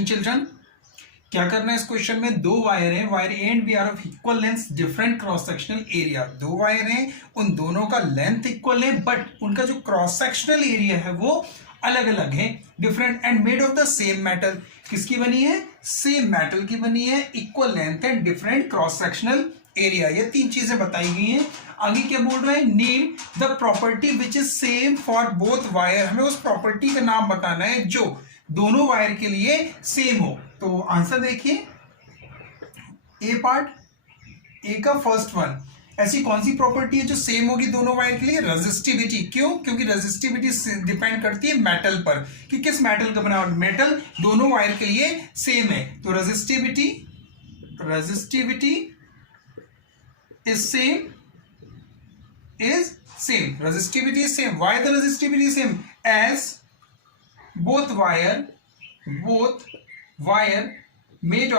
Question children, क्या करना है इस क्वेश्चन में? दो वायर हैं, wire A and B are of equal length, different cross sectional area. दो वायर हैं, उन दोनों का लेंथ इक्वल है बट उनका जो क्रॉस सेक्शनल एरिया है वो अलग अलग है, different and made of the same metal. किसकी बनी है? सेम मेटल की बनी है, equal length and different cross sectional area. ये तीन चीजें बताई गई हैं। आगे क्या बोल रहा है? Name the property which is same for both wire. हमें उस प्रॉपर्टी का नाम बताना है जो दोनों वायर के लिए सेम हो। तो आंसर देखिए, ए पार्ट, ए का फर्स्ट वन, ऐसी कौन सी प्रॉपर्टी है जो सेम होगी दोनों वायर के लिए? रेजिस्टिविटी। क्यों? क्योंकि रेजिस्टिविटी डिपेंड करती है मेटल पर कि किस मेटल का बना। मेटल दोनों वायर के लिए सेम है, तो resistivity is same, resistivity is same. Why the resistivity is same? As both wire made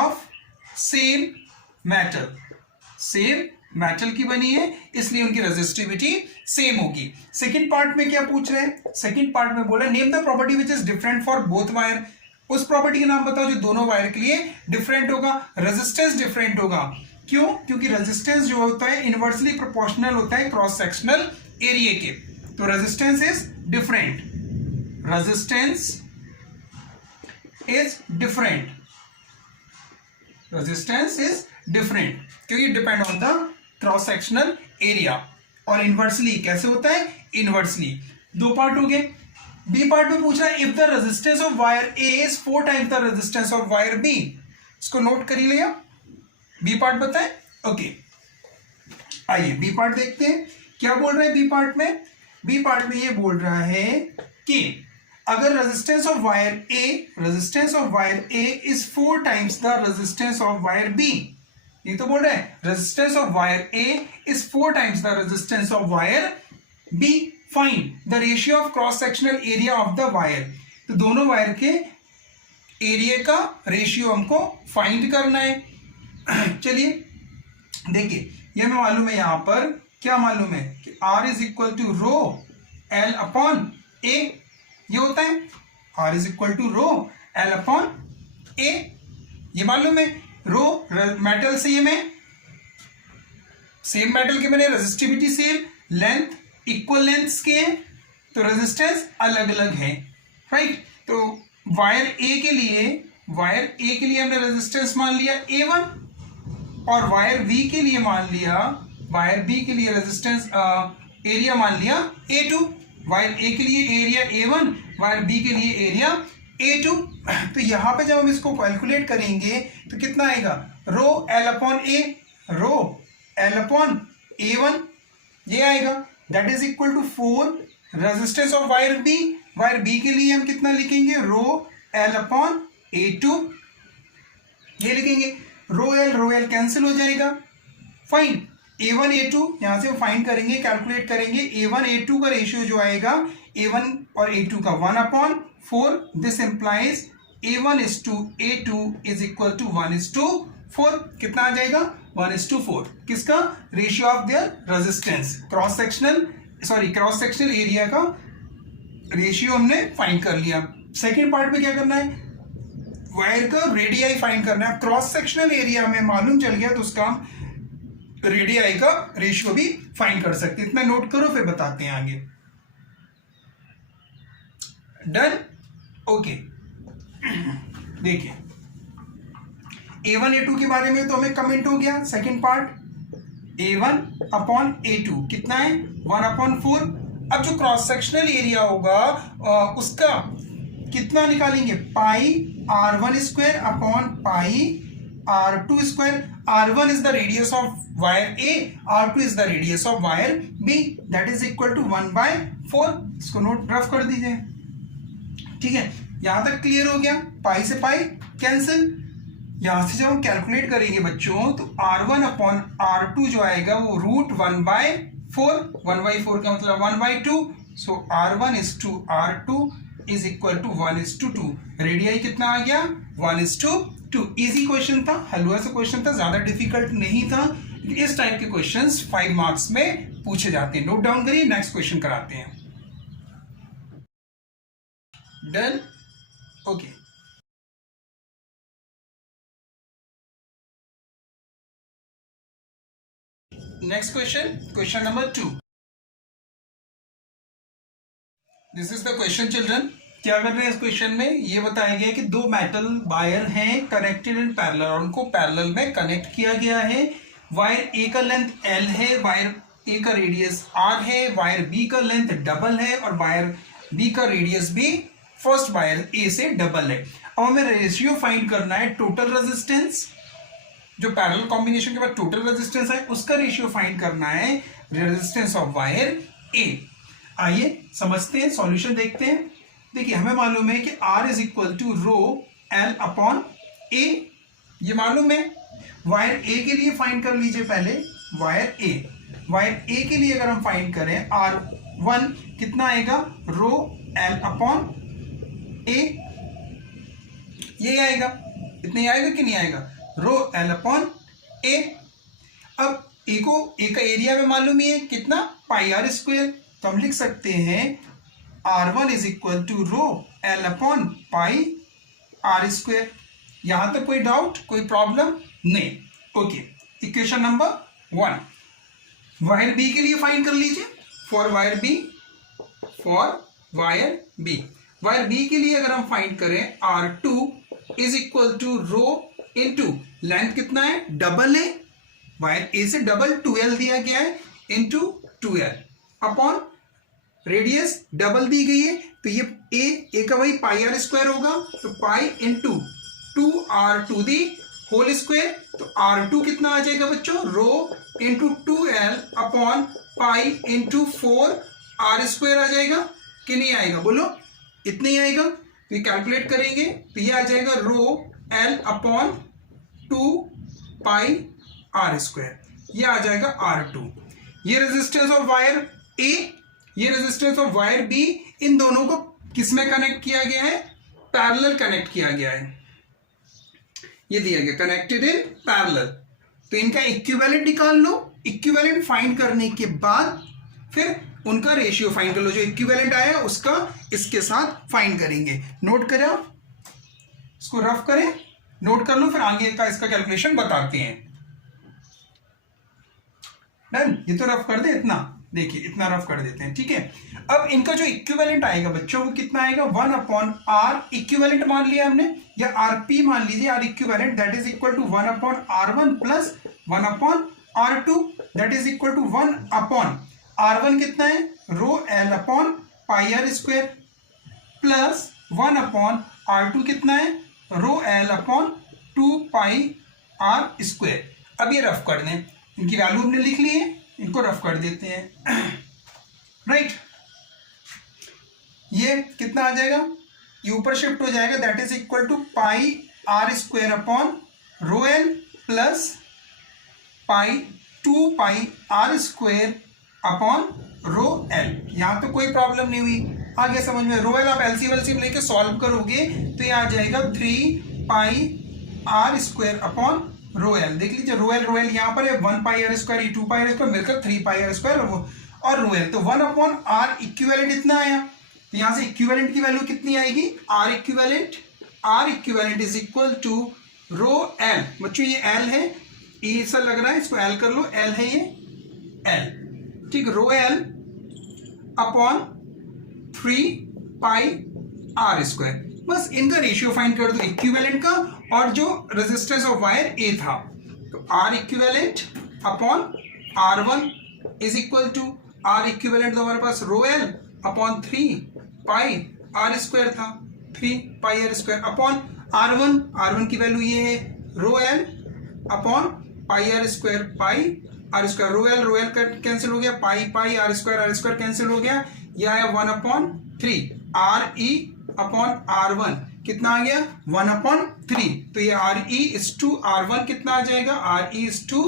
of same metal की बनी है, इसलिए उनकी रेजिस्टिविटी सेम होगी। सेकंड पार्ट में क्या पूछ रहे हैं? सेकंड पार्ट में बोला name the property which is different for both wire. उस प्रॉपर्टी का नाम बताओ जो दोनों वायर के लिए डिफरेंट होगा। रेजिस्टेंस डिफरेंट होगा। क्यों? क्योंकि रेजिस्टेंस जो होता है इनवर्सली प्रोपोर्शनल होता है क्रॉस सेक्शनल एरिया के, तो resistance is different. Resistance is different क्योंकि depend on the cross sectional area. और इनवर्सली कैसे होता है? इनवर्सली। दो पार्ट हो गए। बी पार्ट में पूछा if the resistance of wire A is 4 times the resistance of wire B. इसको नोट कर लिया। बी पार्ट बताएं। ओके, आइए बी पार्ट देखते हैं क्या बोल रहा है बी पार्ट में। बी पार्ट में ये बोल रहा है कि अगर resistance of wire A is 4 times the resistance of wire B, ये तो बोल रहा है resistance of wire A is 4 times the resistance of wire B, find the ratio of cross sectional area of the wire. तो दोनों wire के area का ratio हमको फाइंड करना है। चलिए देखिए, ये हमें मालूम है, यहां पर क्या मालूम है कि R is equal to rho L upon A. ये होता है R is equal to rho L upon A, ये मालूम है। रो मेटल सेम है, सेम मेटल के बने, resistivity same, length equal lengths के हैं, तो रेजिस्टेंस अलग अलग है, राइट। तो वायर ए के लिए हमने रेजिस्टेंस मान लिया A1 और वायर बी के लिए मान लिया, वायर बी के लिए रेजिस्टेंस एरिया मान लिया A2। वायर ए के लिए एरिया A1, वायर बी के लिए एरिया A2। तो यहां पे जब हम इसको कैलकुलेट करेंगे तो कितना आएगा? Rho L upon A, rho L upon A1, ये आएगा। That is equal to 4 resistance of wire B के लिए हम कितना लिखेंगे? रो L अपॉन A2, ये लिखेंगे। रो एल कैंसिल हो जाएगा। फाइन A1 A2 यहां से हम फाइंड करेंगे, कैलकुलेट करेंगे। A1 A2 का रेशियो जो आएगा A1 और A2 का 1 upon 4, this implies A1 is to A2 is equal to 1:4। कितना आ जाएगा? 1:4। किसका? Ratio of their resistance, cross sectional area का रेशियो हमने फाइंड कर लिया। सेकेंड पार्ट में क्या करना है? वायर का रेडियाई फाइंड करना है। क्रॉस सेक्शनल एरिया हमें मालूम चल गया तो उसका हम रेडियाई का रेशियो भी फाइंड कर सकते हैं। इतना नोट करो, फिर बताते हैं आगे। Done, okay. देखिए A1 A2 के बारे में तो हमें कमेंट हो गया। Second part A1 upon A2 कितना है? 1/4। अब जो क्रॉस सेक्शनल एरिया होगा उसका कितना निकालेंगे? Pi R1 square upon pi R2 square. R1 is the radius of wire A, R2 is the radius of wire B, that is equal to 1/4। इसको note rough कर दीजिए, ठीक है। यहां तक क्लियर हो गया? पाई से पाई कैंसिल। यहां से जब हम कैलकुलेट करेंगे बच्चों तो R1 अपॉन R2 जो आएगा वो √1/4। 1/4 का मतलब 1/2। So R1 is to R2 is equal to 1:2। Radii कितना आ गया? 1:2। इजी क्वेश्चन था, हलवा सा क्वेश्चन था, ज्यादा डिफिकल्ट नहीं था। इस टाइप के क्वेश्चंस 5 मार्क्स में पूछे जाते हैं। नोट डाउन करिए, नेक्स्ट क्वेश्चन कराते हैं। Done, okay next question, question number 2। This is the question children. क्या कर रहे हैं इस क्वेश्चन में, ये बताया गया है कि दो मेटल वायर हैं कनेक्टेड इन पैरेलल और उनको पैरेलल में कनेक्ट किया गया है। वायर ए का लेंथ L है, वायर ए का रेडियस R है, वायर बी का लेंथ डबल है और वायर बी का रेडियस भी फर्स्ट वायर ए से डबल है। अब हमें रेशियो फाइंड करना है टोटल रेजिस्टेंस, जो पैरेलल कॉम्बिनेशन के बाद टोटल रेजिस्टेंस है उसका रेशियो फाइंड करना है रेजिस्टेंस ऑफ वायर ए। आइए समझते हैं, सॉल्यूशन देखते हैं। देखिए हमें मालूम है कि R is equal to rho L upon A, ये मालूम है। वायर ए के लिए फाइंड कर लीजिए पहले, वायर ए के लिए अगर हम फाइंड करें R1 कितना आएगा, रो L अपॉन ए, ये आएगा, इतना ही आएगा कि नहीं आएगा, रो L अपॉन ए। अब ए का एरिया में मालूम ही है कितना, पाई आर स्क्वायर, तो हम लिख सकते हैं R1 is equal to rho L upon pi R square. यहां तक कोई डाउट, कोई प्रॉब्लम नहीं। Okay, equation number 1। Wire B के लिए फाइंड कर लीजिए, फॉर वायर बी के लिए अगर हम फाइंड करें R2 is equal to rho into length कितना है, डबल है, वायर ए से डबल 2L दिया गया है, into 2L upon radius double दी गई है, तो ये ए का वही पाई आर स्क्वायर होगा, तो pi into 2R to the whole square, तो R2 कितना आ जाएगा बच्चों, rho into 2L upon pi into 4R square आ जाएगा कि नहीं आएगा, बोलो इतना ही आएगा। तो ये कैलकुलेट करेंगे तो ये आ जाएगा rho L upon 2 pi R square, ये आ जाएगा R2। ये रेजिस्टेंस ऑफ वायर ए, ये रेजिस्टेंस ऑफ वायर बी, इन दोनों को किसमें कनेक्ट किया गया है, पैरेलल कनेक्ट किया गया है, ये दिया गया कनेक्टेड इन पैरेलल। तो इनका इक्विवेलेंट निकाल लो, इक्विवेलेंट फाइंड करने के बाद फिर उनका रेशियो फाइंड कर लो, जो इक्विवेलेंट आया उसका इसके साथ फाइंड करेंगे। नोट करें आप, इसको रफ करें, नोट कर लो, फिर आगे का इसका कैलकुलेशन बताते हैं। डन, ये तो रफ कर दे, इतना देखिए इतना रफ कर देते हैं, ठीक है। अब इनका जो इक्विवेलेंट आएगा बच्चों वो कितना आएगा, 1 अपॉन आर इक्विवेलेंट मान लिया हमने, या आरपी मान लीजिए, R equivalent that is equal to 1 upon R1 plus 1 upon R2 that is equal to 1 upon R1 कितना है, rho L upon pi R square plus 1 upon R2 कितना है, rho L upon 2 pi R square. अब ये rough कर दें, इनकी value हमने लिख ली है, इनको रफ कर देते हैं। राइट, ये कितना आ जाएगा, ये ऊपर शिफ्ट हो जाएगा, that is equal to pi R square upon rho L plus pi 2 pi R square upon rho L. यहां तो कोई प्रॉब्लम नहीं हुई, आगे समझ में। रो एल आप एलसीएम लेके सॉल्व करोगे तो ये आ जाएगा 3 pi R square upon rho L. देख लीजिए रो एल यहाँ पर है 1 पाई आर स्क्वायर, ये 2 पाई आर स्क्वायर मिलकर 3 पाई आर स्क्वायर और रो एल, तो 1 अपॉन आर इक्विवेलेंट इतना आया। तो यहां से इक्विवेलेंट की वैल्यू कितनी आएगी, R equivalent is equal to rho L. बच्चों ये एल है, ये ऐसा लग रहा है, इसको एल कर लो, एल है ये एल, ठीक, rho L upon 3 pi R square. बस इनका रेशियो फाइंड कर दो इक्विवेलेंट का और जो रेजिस्टेंस ऑफ वायर ए था, तो R equivalent upon R1 is equal to R equivalent, तो हमारे पास rho L upon 3 pi R square था, 3 pi R square upon R1 की वैल्यू ये है rho L upon pi R square, pi R square, rho L cancel हो गया, पाई R square cancel हो गया, यह आया 1 upon 3 R E upon R1 कितना आ गया 1 अपॉन 3, तो ये are E is to R1 कितना आ जाएगा, R E is to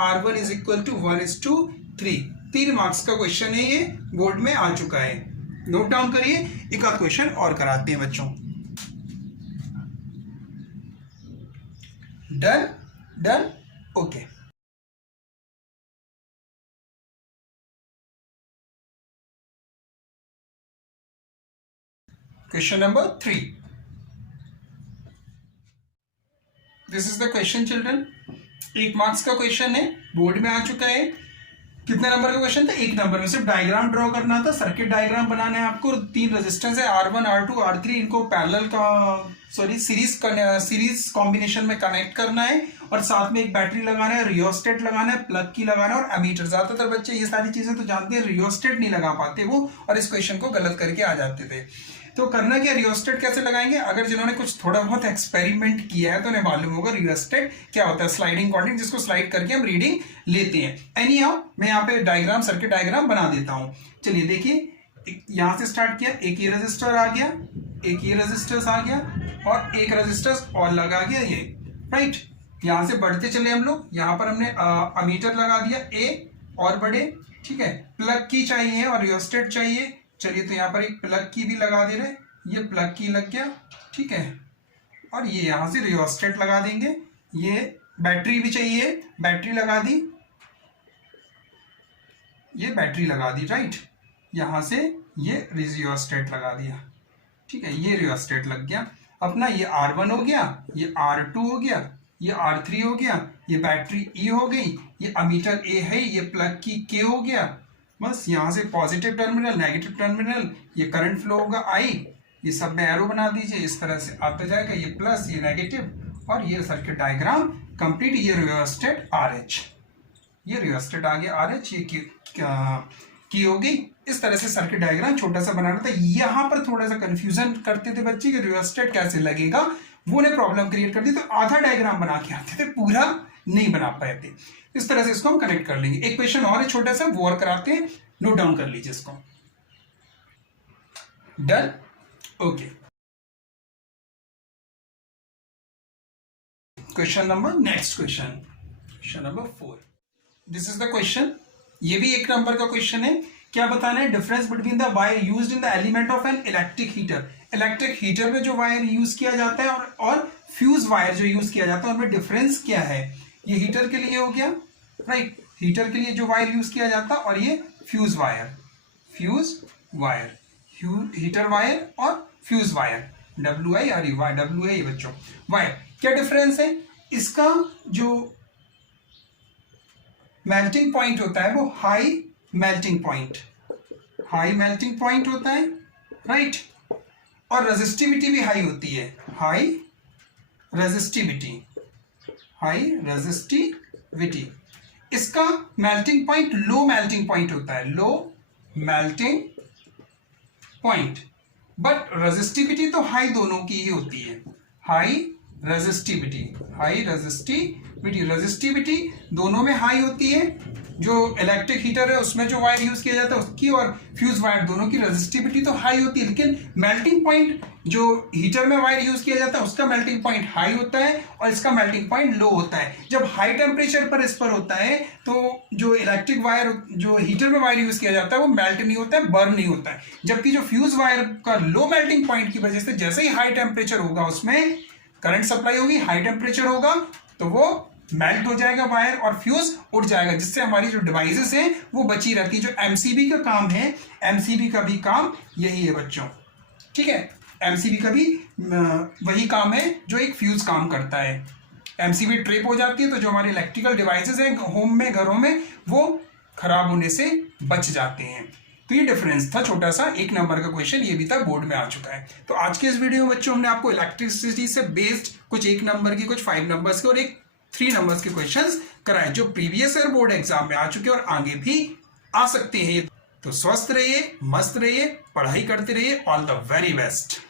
R1 is equal to 1:3। 3 marks का क्वेश्चन है, ये बोर्ड में आ चुका है, नोट डाउन करिए। एक आध क्वेश्चन और कराते हैं बच्चों। Done, okay. Question number 3, this is the question children, 1 marks का क्वेश्चन है, बोर्ड में आ चुका है। कितने नंबर का क्वेश्चन था? 1 नंबर में। सिर्फ डायग्राम ड्रॉ करना था, सर्किट डायग्राम बनाना है आपको। 3 रेजिस्टेंस है R1, R2, R3, इनको पैरेलल का सीरीज कॉम्बिनेशन में कनेक्ट करना है और साथ में एक बैटरी लगाना है, रियोस्टेट लगाना है, प्लग की लगाना है और एमीटर। ज्यादातर बच्चे ये सारी चीजें तो जानते हैं, रियोस्टेट नहीं लगा पाते वो, और इस क्वेश्चन को गलत करके आ जाते थे। तो करना क्या, रियोस्टेट कैसे लगाएंगे? अगर जिन्होंने कुछ थोड़ा बहुत एक्सपेरिमेंट किया है तो उन्हें मालूम होगा रियोस्टेट क्या होता है। स्लाइडिंग कॉन्टिटी, जिसको स्लाइड करके हम रीडिंग लेते हैं। एनी हाउ मैं यहाँ पे डायग्राम, सर्किट डायग्राम बना देता हूं। चलिए देखिए, यहां से स्टार्ट किया, एक ये रजिस्टर आ गया, एक ये रजिस्टर्स आ गया और एक रजिस्टर्स और लगा गया ये, राइट। यहां से बढ़ते चले हम लोग, यहां पर हमने अमीटर लगा दिया ए और बड़े, ठीक है। प्लग की चाहिए और रियोस्टेट चाहिए। चलिए तो यहाँ पर एक प्लग की भी लगा दे रहे, ये प्लग की लग गया, ठीक है। और ये यहां से रियोस्टेट लगा देंगे। ये बैटरी भी चाहिए, बैटरी लगा दी, ये बैटरी लगा दी, राइट। यहां से ये रियोस्टेट लगा दिया, ठीक है। ये रियोस्टेट लग गया अपना। ये R1 हो गया, ये R2 हो गया, ये R3 हो गया, ये बैटरी E हो गई, ये अमीटर A है, ये प्लग की K हो गया। बस यहां से पॉजिटिव टर्मिनल, नेगेटिव टर्मिनल, ये करंट फ्लो होगा I, ये सब में एरो बना दीजिए, इस तरह से आता जाएगा, ये प्लस, ये नेगेटिव, और ये सर्किट डायग्राम कंप्लीट। ये रियोस्टेट RH, ये रियोस्टेट आ गया RH, ये की होगी। इस तरह से सर्किट डायग्राम छोटा सा बनाना था। यहां पर थोड़ा सा कंफ्यूजन करते थे बच्चे कि रियोस्टेट कैसे लगेगा, वो ने प्रॉब्लम क्रिएट कर दी, तो आधा डायग्राम बना के आते थे, पूरा नहीं बना पाए थे। इस तरह से इसको हम कनेक्ट कर लेंगे। एक क्वेश्चन और है छोटा सा, वो और कराते हैं, नोट डाउन कर लीजिए इसको। Done, okay. Question number, next question number 4। This is the question, ये भी 1 नंबर का क्वेश्चन है। क्या बताना है? Difference between the wire used in the element of an electric heater. Electric heater में जो वायर यूज किया जाता है और फ्यूज वायर जो यूज किया जाता है, उनमें डिफरेंस क्या है? ये हीटर के लिए हो गया, राइट। हीटर के लिए जो वायर यूज किया जाता है, और ये फ्यूज वायर, हीटर वायर और फ्यूज वायर, WI बच्चों, वायर। क्या डिफरेंस है? इसका जो मेल्टिंग पॉइंट होता है वो हाई मेल्टिंग पॉइंट होता है, राइट। और रेजिस्टिविटी भी हाई होती है, हाई रेजिस्टिविटी। इसका melting point low melting point होता है, low melting point. But resistivity तो हाई दोनों की ही होती है, हाई रेजिस्टिविटी दोनों में हाई होती है। जो इलेक्ट्रिक हीटर है उसमें जो वायर यूज किया जाता है उसकी और फ्यूज वायर दोनों की रेजिस्टिविटी तो हाई होती है, लेकिन मेल्टिंग पॉइंट जो हीटर में वायर यूज किया जाता है उसका मेल्टिंग पॉइंट हाई होता है और इसका मेल्टिंग पॉइंट लो होता है। जब हाई टेम्परेचर पर इस पर होता है तो जो इलेक्ट्रिक वायर, जो हीटर में वायर यूज किया जाता है वो मेल्ट नहीं होता है, बर्न नहीं होता है। जबकि जो फ्यूज वायर का लो मेल्टिंग पॉइंट की वजह से जैसे ही हाई टेम्परेचर होगा उसमें करंट सप्लाई होगी, हाई टेम्परेचर होगा तो वो मेल्ट हो जाएगा वायर और फ्यूज उड़ जाएगा, जिससे हमारी जो डिवाइसेस हैं वो बची रहती है। जो एमसीबी का काम है, एमसीबी का भी काम यही है बच्चों, ठीक है। एमसीबी का भी वही काम है जो एक फ्यूज काम करता है। एमसीबी ट्रिप हो जाती है तो जो हमारे इलेक्ट्रिकल डिवाइसेस हैं होम में, घरों में, वो खराब होने से बच जाते हैं। तो ये डिफरेंस था छोटा सा, 1 नंबर का क्वेश्चन ये भी था, बोर्ड में आ चुका है। तो आज के इस वीडियो में बच्चों हमने आपको इलेक्ट्रिसिटी से बेस्ड कुछ 1 नंबर की, कुछ 5 नंबर्स के और एक 3 नंबर्स के क्वेश्चंस कराए जो प्रीवियस ईयर बोर्ड एग्जाम में आ चुके हैं और आगे भी आ सकते हैं। तो स्वस्थ रहिए, मस्त रहिए, पढ़ाई करते रहिए। All the very best.